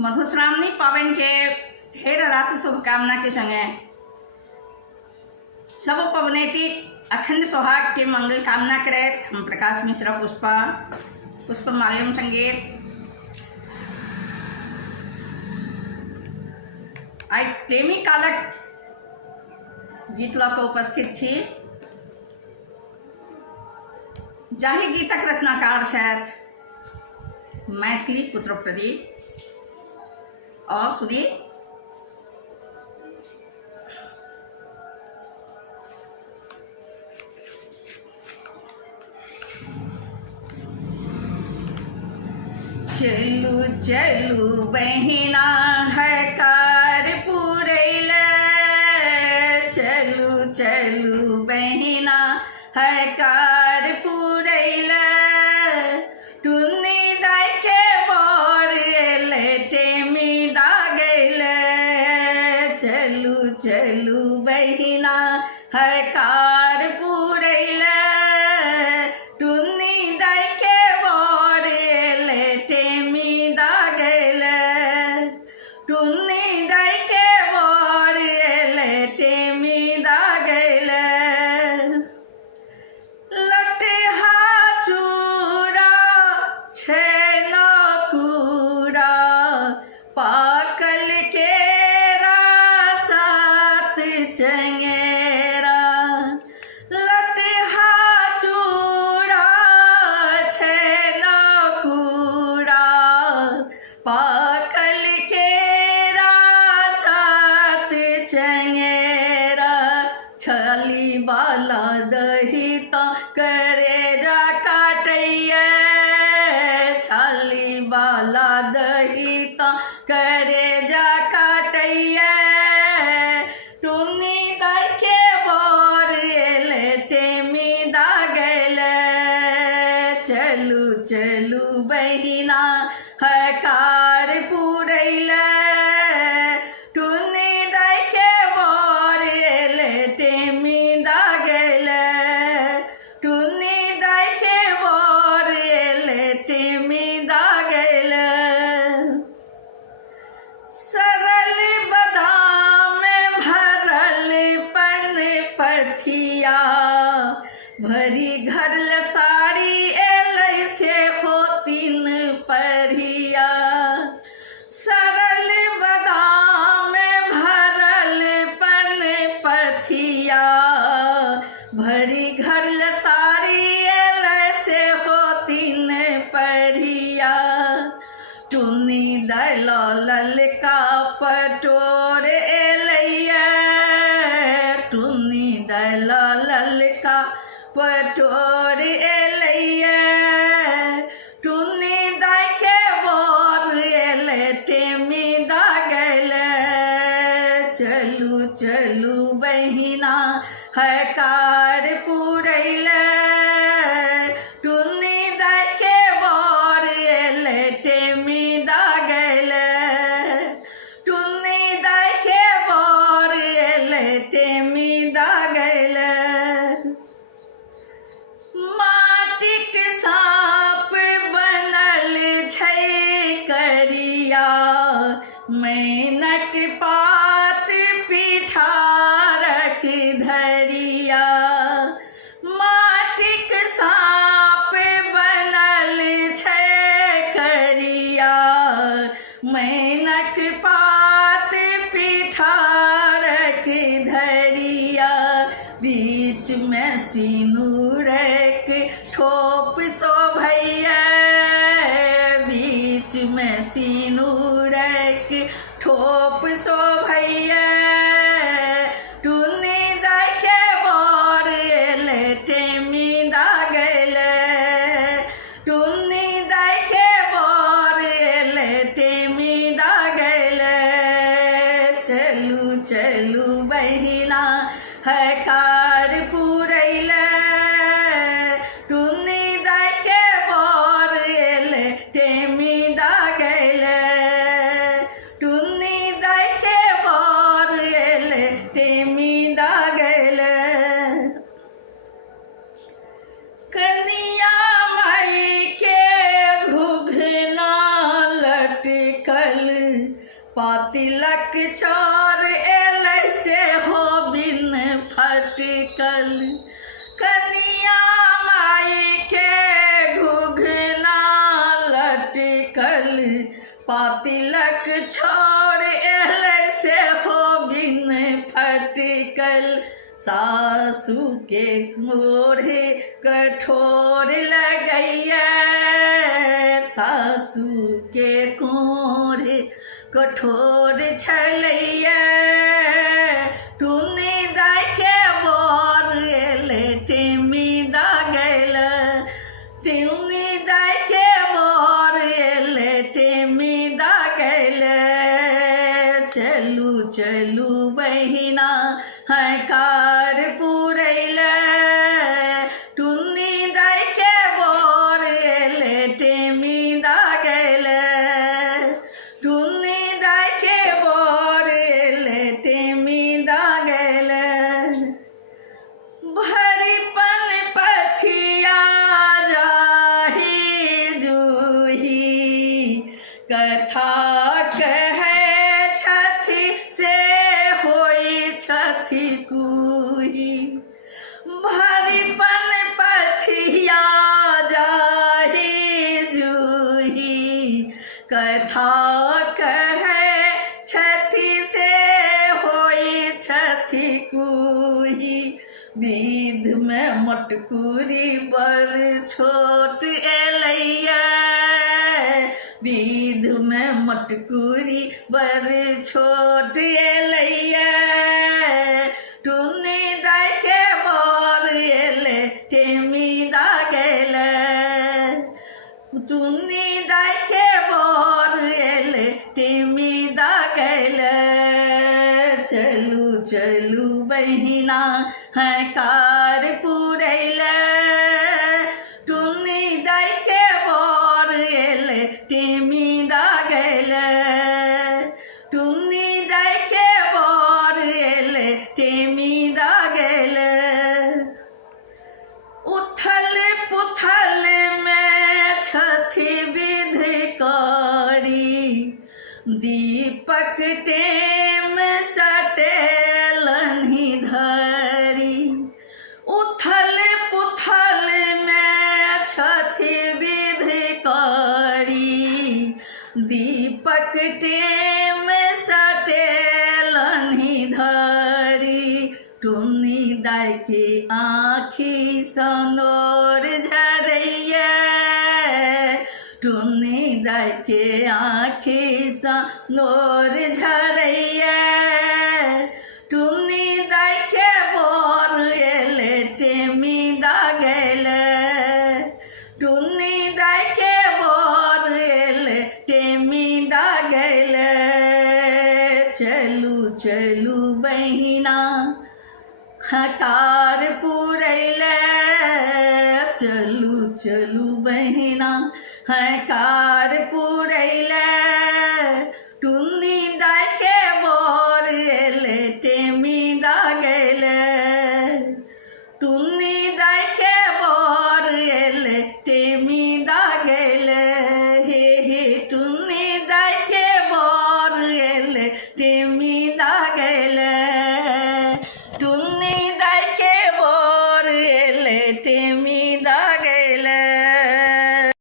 मधुश्रावणी पावन के ढेर राशि शुभकामना के संगे सब पवनेती अखंड सौहार्द के मंगल कामना करत हम प्रकाश मिश्रा पुष्प माल्यम संगीत आई टेमी कालक गीत लऽ कऽ उपस्थित छी। जाहि गीतक रचनाकार छथि मैथिली पुत्र प्रदीप और सुधीर। चलू चलू बहिना है कार पुरैल, चलू चलू बहिना है कार पुरैल, टुन्नी दाय के बर एले टेमी दागैल, चलू चलू बहिना है कार पुरैल, टुन्नी दाय के बर एले टेमी दागैल, टुन्नी दाय के बर एले टेमी दागैल, लटहा चूड़ा छैन कूड़ा पाकल केरा सात चंगेरा, लटहा चूड़ा छैन कूड़ा पाकल केरा सात चंगेरा, छाली वाला दही तो करेजा काटैया, छाली वाला दही तो करेजा काटैया, टुन्नी दाय के बर एले टेमी दागैल, चलू चलू बहिना है कार पुरैल, टुन्नी दाय के बर एले टेमी दागैल, टुन्नी दाय के बर एले टेमी दागैल, सरल बदाम भरल पन पथिया, भरी घड़ल साड़ी एलै से होतिन परिया, सरल बदाम भरल पन पथिया, भरी घड़ल साड़ी एलै से होतिन परिया, टुन्नी दाय ललका पटोर एलैया, टुन्नी दाय ललका पटोर एलैया, टुन्नी दाय के बर एले टेमी दागैल, चलू चलू बहिना है कार पुरैल, टुन्नी दाय के बर एले टेमी दागैल, टुन्नी दाय के बर एले टेमी दागैल, माटिक साँप बनल छै करिया, मैनक पात पिठारक धरिया, माटिक साँप बनल छै करिया, मैनक पात पिठारक धरिया, बीच में सिनुरक ठोप शोभैया, बीच में सिनुरक ठोप शोभैया, टुन्नी दाय के बर एले टेमी दागैल, टुन्नी दाय के बर एले टेमी दागैल, चलू चलू बहिना है कार पुरैल, टुन्नी दाय के बर एले टेमी दागैल, टुन्नी दाय के बर एले टेमी दागैल, कनिया माई के घुघना लटकल चोर एलै से हो बिन फटकल, कनिया माई के घुघना लटकल, पातिलक छोर एलै से हो बिन फटकल, सासू के मोढ़े कठोर लगैया, सासू के कोढ़े कठोर छलैया, टुनी दाय के बर एलै टेमी दागल, टुनी दाय के बर एलै टेमी दागल, चलू चलू बहिना हकार पुरैले, टुनी दाय के बर एलै टेमी दागल, टुनी दाय के बर एलै टेमी दागल, भरिपन पथिया जाहि जूही, कथा कहै छथि से होई छथि कुही, भरिपन पथिया जाहि जूही, कथा कहै छथि से होई छथि कुही, विध में मटकुरी बड़ छोट एलैया, विध में मटकुरी बड़ छोट एलैया, टुनी दाय के बर एलै टेमी दागल, टुनी दाय के बर एलै टेमी दागल, चलू चलू बहिना हकार पुरैले, टुनी दाय के बर एलै टेमी दागल, टुनी दाय के बर एलै टेमी दागल, उथल पुथल में छथि विध करी, दीपक टेम सटेलनि धरी, उथल पुथल में छथि विध करी, दीपक टेम सटेलनि धरी, टुनी दाय के आँखि सनोर झरैया, टुनी दाय के आँखि सनोर झरैया, टुनी दाय के बर एलै टेमी दागल, टुनी दाय के बर एलै टेमी दागल, चलू चलू बहिना हकार पुरैले, चलू चलू बहिना हकार पुरैले, टुनी दाय के बर एलै टेमी दागल, टुनी दाय के बर एलै टेमी दागल, हे हे टुनी दाय के बर एलै टेमी दागल, टुनी दाय के बर एलै टेमी